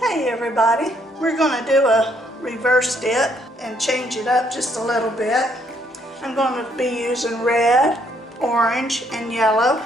Hey everybody, we're going to do a reverse dip and change it up just a little bit. I'm going to be using red, orange, and yellow.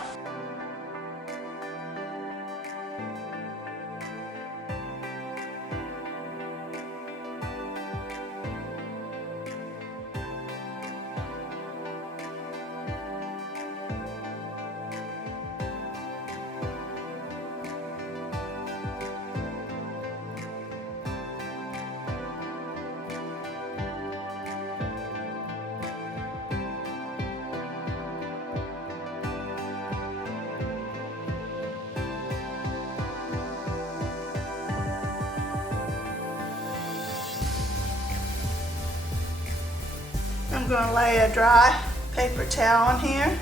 I'm going to lay a dry paper towel in here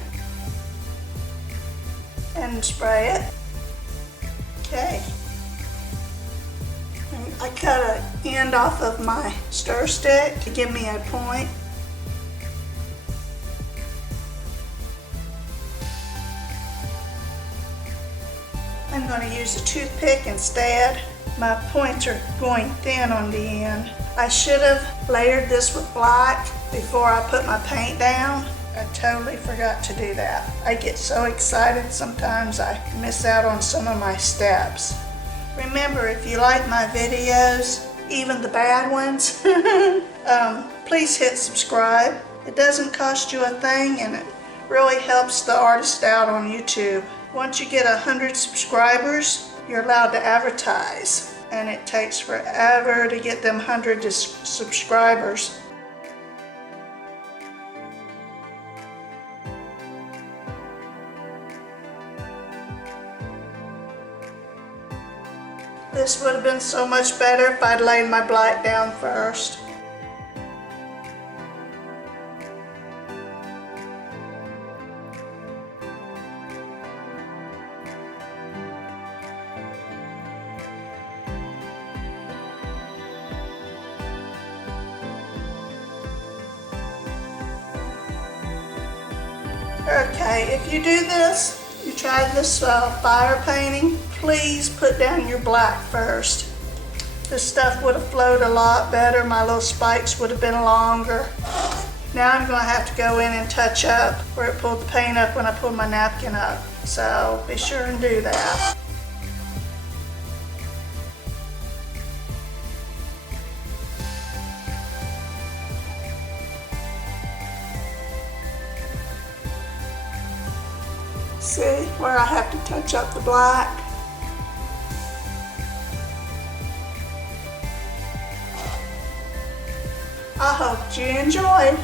and spray it. Okay. And I cut an end off of my stir stick to give me a point. I'm going to use a toothpick instead. My points are going thin on the end. I should have layered this with black before I put my paint down. I totally forgot to do that. I get so excited sometimes I miss out on some of my steps. Remember, if you like my videos, even the bad ones, please hit subscribe. It doesn't cost you a thing and it really helps the artist out on YouTube. Once you get 100 subscribers, you're allowed to advertise. And it takes forever to get them 100 subscribers. This would have been so much better if I'd laid my black down first. Okay, if you do this, you try this fire painting, please put down your black first. This stuff would have flowed a lot better. My little spikes would have been longer. Now I'm going to have to go in and touch up where it pulled the paint up when I pulled my napkin up. So be sure and do that. See where I have to touch up the black? I hope you enjoyed.